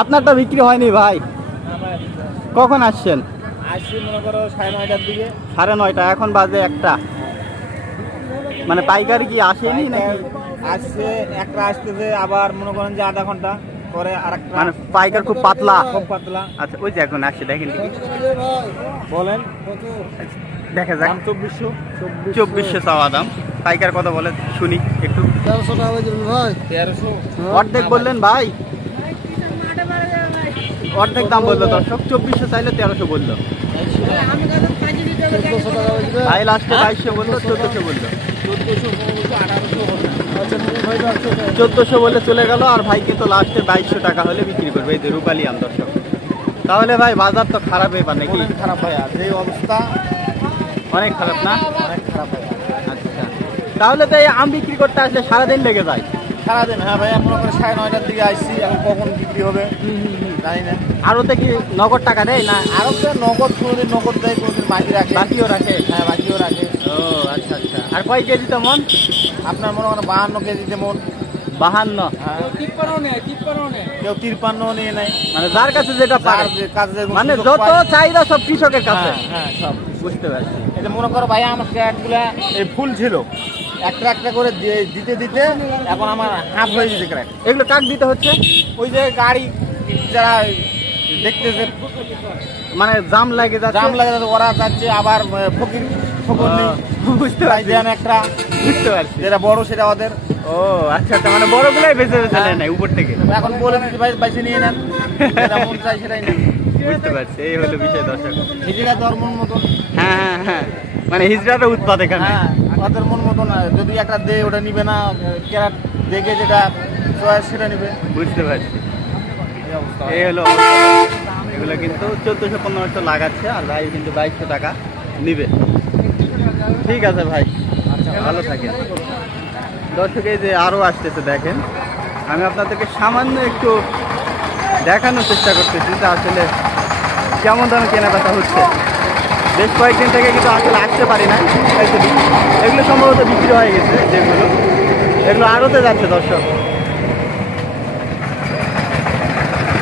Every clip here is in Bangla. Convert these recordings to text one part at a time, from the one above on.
আপনারটা বিক্রি হয়নি ভাই? কখন আসছেন? আসছি মনে করো 9:30টার দিকে। 9:30, এখন বাজে 1টা। মানে পাইকারি কি আসেনি নাকি? আসছে একটা, আসতেছে আবার মনে করেন যে আধা ঘন্টা পরে আরেকটা। মানে পাইকার খুব পাতলা? খুব পাতলা। আচ্ছা, ওই যে এখন আসছে, দেখেন ঠিকই। বলেন দেখা যাক। 2400 চাওয়া দাম। পাইকার কত বলে শুনি একটু। 1300 টাকা ভাই। 1300 অর্ধেক বললেন ভাই? অর্ধেক দাম বললো দর্শক। 2400 চাইলে 1300 বললো ভাই। লাস্টে 2200 বললো, 1400 বললো। 1400 বলে চলে গেল। আর ভাই কিন্তু লাস্টে 2200 টাকা হলে বিক্রি করবে। এই যে রূপালী আম দর্শক। তাহলে ভাই বাজার তো খারাপ ব্যাপার নাকি? খারাপ ভাই, আর এই অবস্থা অনেক খারাপ না? অনেক খারাপ ভাই। আচ্ছা, তাহলে তো এই আম বিক্রি করতে আসলে সারাদিন লেগে যায়? সারাদিন। হ্যাঁ ভাই, মনে করে 9:30টার দিকে আসছি, এখন কখন বিক্রি হবে জানি না। আরোতে কি নগদ টাকা দেয় না? আরো তো নগদ, কোনোদিন নগদ দেয়, কোনোদিন বাকি রাখে। বাকিও রাখে? হ্যাঁ, বাকিও রাখে। ও আচ্ছা আচ্ছা। আর কয় কেজি তেমন? আপনার মনে করেন 52 কেজি যেমন। 52? কেউ 53 নিয়ে নেয়। মানে যার কাছে যেটা পারে, মানে সুযোগ যত পায়। চাহিদা সব কৃষকের কাছে। হ্যাঁ সব। বুঝতে পারছি। এটা মনে করো ভাই, আমার ক্র্যাকগুলা এই ফুল ছিল, একটা একটা করে দিতে দিতে এখন আমার হাফ হয়ে গেছে ক্র্যাক। এগুলো কাক দিতে হচ্ছে? ওই যে গাড়ি যারা দেখতেছে, মানে জাম লাগে যাচ্ছে? জাম লাগে যাচ্ছে, ওরা যাচ্ছে। আবার ফকির নেই। বুঝতে পারছি। একটা বুঝতে পারছি। যেটা বড় সেটা ওদের। ও আচ্ছা আচ্ছা, মানে বড়গুলাই বেঁচে বেঁচে নেয় না উপর থেকে? এখন বলে দিতে ভাই, বাইসে নিয়ে নেন, যেটা মন চাই সেটাই নেন। বুঝতে পারছি, এই হলো বিষয় দর্শক। হিজড়া তোর মন মতন। হ্যাঁ হ্যাঁ হ্যাঁ, মানে হিজড়াটা উৎপাদ এখানে। হ্যাঁ, ওদের মন মতন। যদি একটা দে, ওটা নিবে না। ক্যারেট দেখে যেটা চয়েস সেটা নিবে। বুঝতে পারছি, এই হলো। এগুলো কিন্তু 1400-1500 লাগাচ্ছে, আর ভাই কিন্তু 2200 টাকা নিবে। ঠিক আছে ভাই, ভালো থাকেন দর্শক। এই যে আরও আসতেছে দেখেন। আমি আপনাদেরকে সামান্য একটু দেখানোর চেষ্টা করতেছি যে আসলে কেমন দামে কেনাবেচা হচ্ছে। বেশ কয়েকদিন থেকে কিন্তু আসলে আসতে পারি না। এগুলো সম্ভবত বিক্রি হয়ে গেছে এগুলো আরোতে যাচ্ছে দর্শক।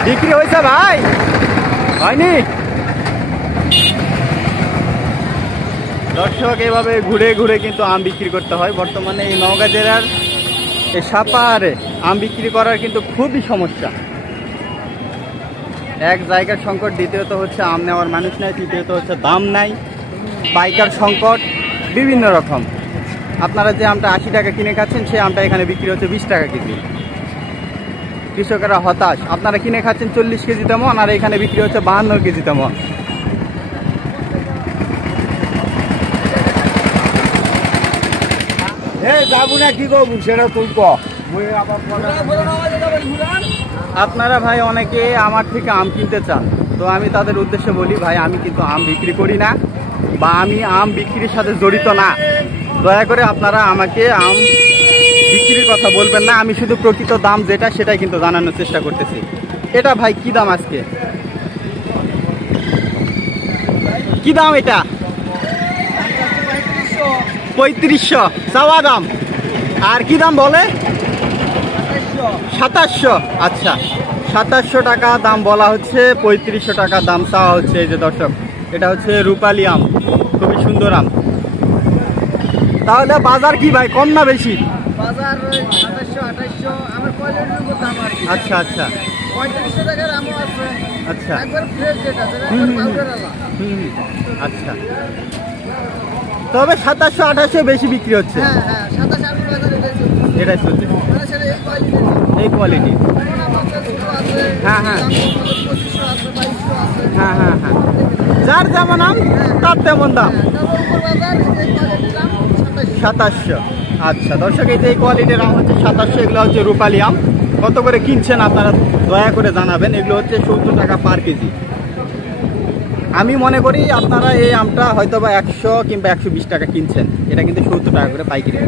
বিক্রি হয়েছে ভাই? হয়নি দর্শক। এভাবে ঘুরে ঘুরে কিন্তু আম বিক্রি করতে হয়। বর্তমানে এই নওগাঁ জেলার এই সাপাহারে আম বিক্রি করার কিন্তু খুবই সমস্যা। এক জায়গার সংকট, দ্বিতীয়ত হচ্ছে আম নেওয়ার মানুষ নাই, তৃতীয়ত হচ্ছে দাম নাই, পাইকার সংকট, বিভিন্ন রকম। আপনারা যে আমটা 80 টাকা কিনে খাচ্ছেন, সেই আমটা এখানে বিক্রি হচ্ছে 20 টাকা কেজি। কৃষকেরা হতাশ। আপনারা কিনে খাচ্ছেন 40 কেজি তেমন, আর এখানে বিক্রি হচ্ছে 52 কেজি তেমন। যাবো না কি করবো সেটা তুই ক। আপনারা ভাই অনেকে আমার থেকে আম কিনতে চান, তো আমি তাদের উদ্দেশ্যে বলি, ভাই আমি কিন্তু আম বিক্রি করি না, বা আমি আম বিক্রির সাথে জড়িত না। দয়া করে আপনারা আমাকে আম বিক্রির কথা বলবেন না। আমি শুধু প্রকৃত দাম যেটা, সেটাই কিন্তু জানানোর চেষ্টা করতেছি। এটা ভাই কি দাম আজকে? কি দাম এটা? 3500 চাওয়া দাম। আর কি দাম বলে? 2700। আচ্ছা, 2700 টাকা দাম বলা হচ্ছে, 3500 টাকা দাম চাওয়া হচ্ছে। এই যে দর্শক, এটা হচ্ছে রূপালী আম, খুবই সুন্দর আম। তাহলে বাজার কি ভাই, কম না বেশি? বাজার 2700-2800 আমার কোয়ালিটির উপর দাম আর কি। আচ্ছা আচ্ছা 3500 টাকার আমও আছে। আচ্ছা একবার ফ্রেশ যেটা পাউডার আলা। আচ্ছা, তবে 2700-2800 বেশি বিক্রি হচ্ছে। হ্যাঁ হ্যাঁ, 2700 বাজার এটাই চলছে, মানে সেটা এই কোয়ালিটি। হ্যাঁ হ্যাঁ 2500 আছে, 2200 আছে। হ্যাঁ হ্যাঁ হ্যাঁ, যার যেমন আম তার তেমন দাম। বাজার এই কোয়ালিটির দাম 2700। আচ্ছা দর্শক, এই যে এই কোয়ালিটির আম হচ্ছে 2700। এগুলো হচ্ছে রূপালী আম। কত করে কিনছেন আপনারা দয়া করে জানাবেন। এগুলো হচ্ছে 70 টাকা পার কেজি। আমি মনে করি আপনারা এই আমটা হয়তো বা 100 কিংবা 120 টাকা কিনছেন, এটা কিন্তু 70 টাকা করে পাইকারি।